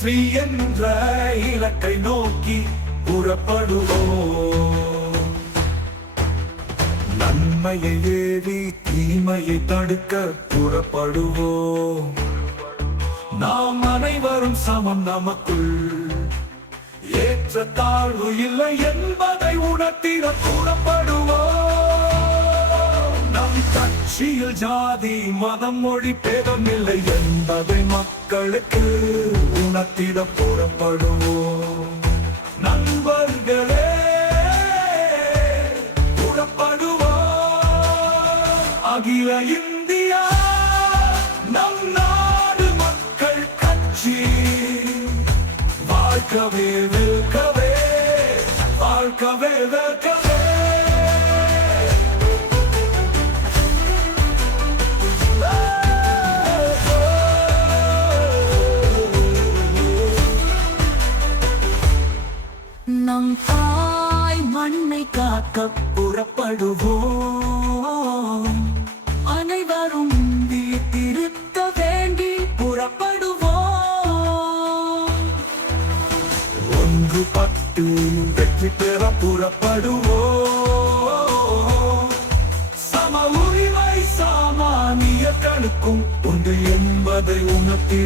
வெற்றி என்ற இலக்கை நோக்கி புறப்படுவோம். நன்மையை ஏவி தீமையை தடுக்க புறப்படுவோம். நாம் அனைவரும் சமம், நமக்குள் ஏற்ற தாழ்வு இல்லை என்பதை உணர்த்திட புறப்படுவோம். நம் கட்சியில் ஜாதி மதம் மொழி பேதமில்லை என்பதை மக்களுக்கு உணர்த்திட புறப்படுவோம். நண்பர்களே, புறப்படுவோம். அகில இந்தியா நம் நாடு மக்கள் கட்சி. வாழ்க்கவே வெல்கவே, வாழ்க்கவே வெல்கவே. நம் தாய் மண்ணை காக்க புறப்படுவோம். அனைவரும் திருத்த வேண்டி புறப்படுவோம். ஒன்றுபட்டு வெற்றி பெற புறப்படுவோம். சம உரிமை சாமானியர்களுக்கும் உண்டு என்பதை உணர்த்தி